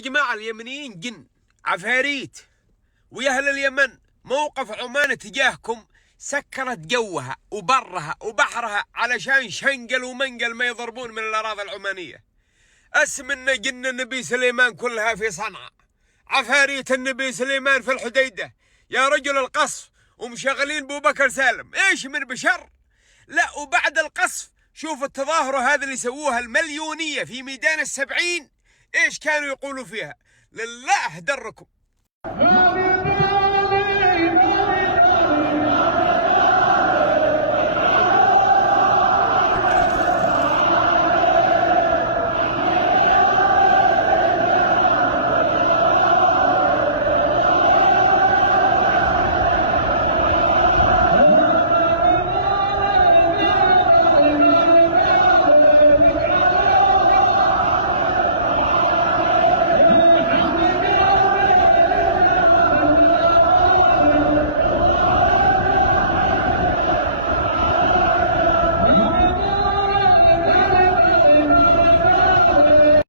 جماعة اليمنيين جن عفاريت، ويا أهل اليمن موقف عمان تجاهكم سكرت جوها وبرها وبحرها علشان شنقل ومنقل ما يضربون من الأراضي العمانية. اسمنا جن النبي سليمان كلها في صنعاء، عفاريت النبي سليمان في الحديدة يا رجل القصف، ومشغلين بو بكر سالم ايش من بشر. لا، وبعد القصف شوف التظاهرة هذا اللي سووها المليونية في ميدان ال70 ايش كانوا يقولوا فيها. لله دركم.